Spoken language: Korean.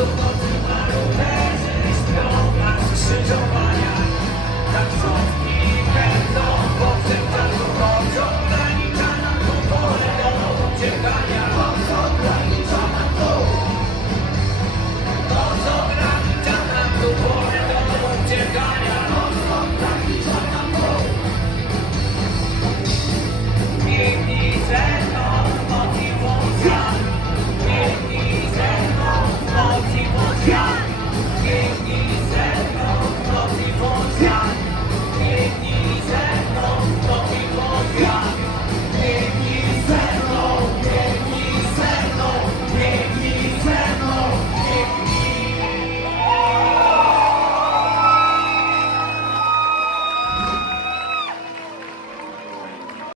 또